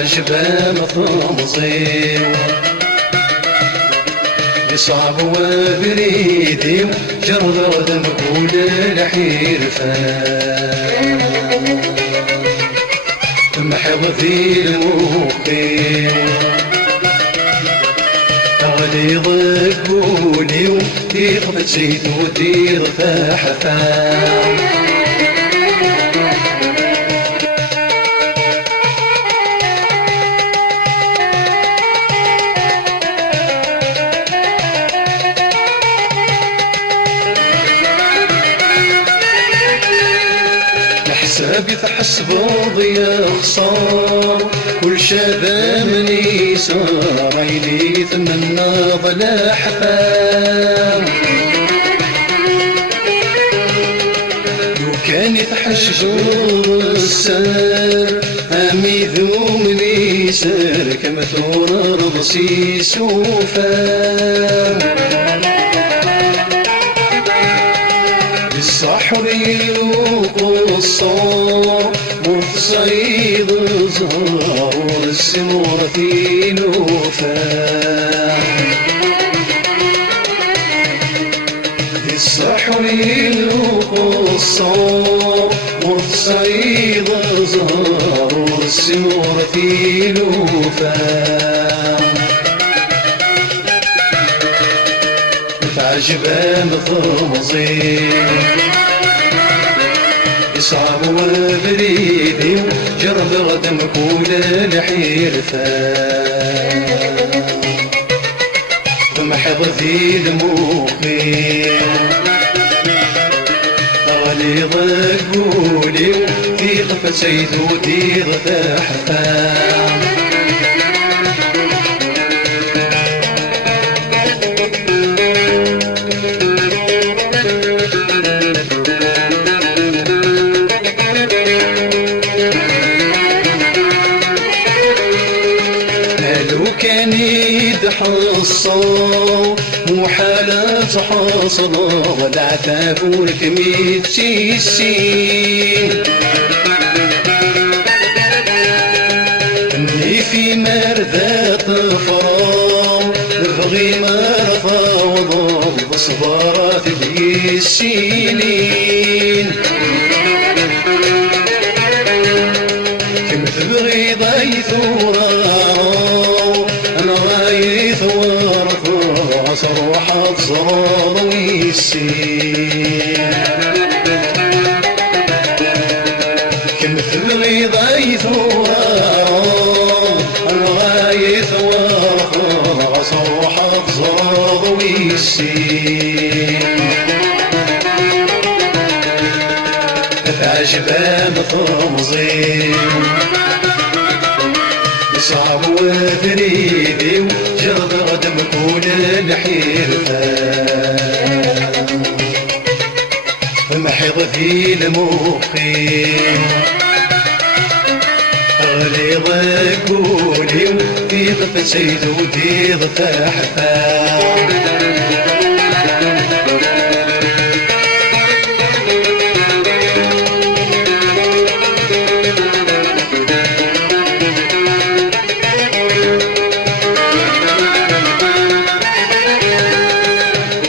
عجبة مطمزي يصعب وبريدي جرد مقول الحرفة محض في المخي غليظ قولي ويقبل زيت ودير فحفا حسابي فحسب ضيا خسار كل شباب من يسار عيني يتمنى ضلا حفام لو كان يتحشش السار امي ذوم يسار كما ثور رضسي سوفام الصحري الصار مفصيد زهر والسمور في نوفا الصحري الصار مفصيد زهر والسمور في نوفا عجبة مطمزي يصعب وبريدي جرب غد مكول الحرفة محض في المخي غليظ قولي في غفة سيد ودير فحفا كان يدحصو مو حالة حصلة ولا تفورك ميتشيسين اني في مرذة فرام نبغي مرضى وضم بصبارات السنين كم تبغي ضيثورة صروح الزرار ويسين كمثل غيظ الغايث ورا صروح الزرار ويسين عجبة مطمزي صعب وبريدي وجرد غدم كون الحرفة محيض في المخي غليظ قولي وفي غفة سيد ودي غفة حفا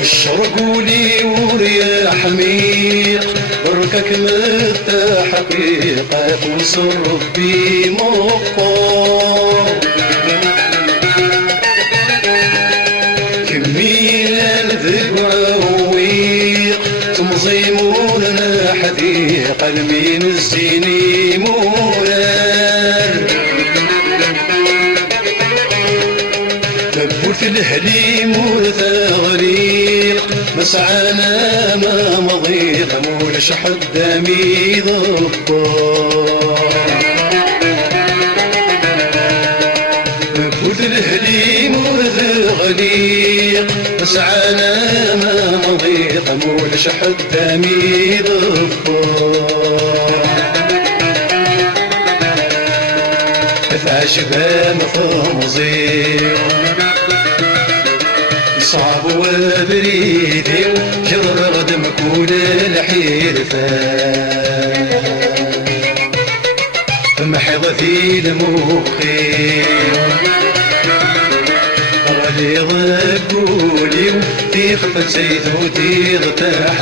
شرقولي ورياح ميق بركك مرتاح حقيقة وصرف بي مقار كمينا نذب عويق تمزيموننا حديقة المين الزيني مولار مبوث الهليم وثغريق مسعانا ما مضيق مولش حدامي ضبار مبوث الهليم وثغريق غليق مسعانا ما مضيق مولش حدامي ضبار فعشبان فمضيق صعب وبريدي جرد مكون الحيرفان محض في المخي غليظ قولي في خفة سيثوتي ارتاح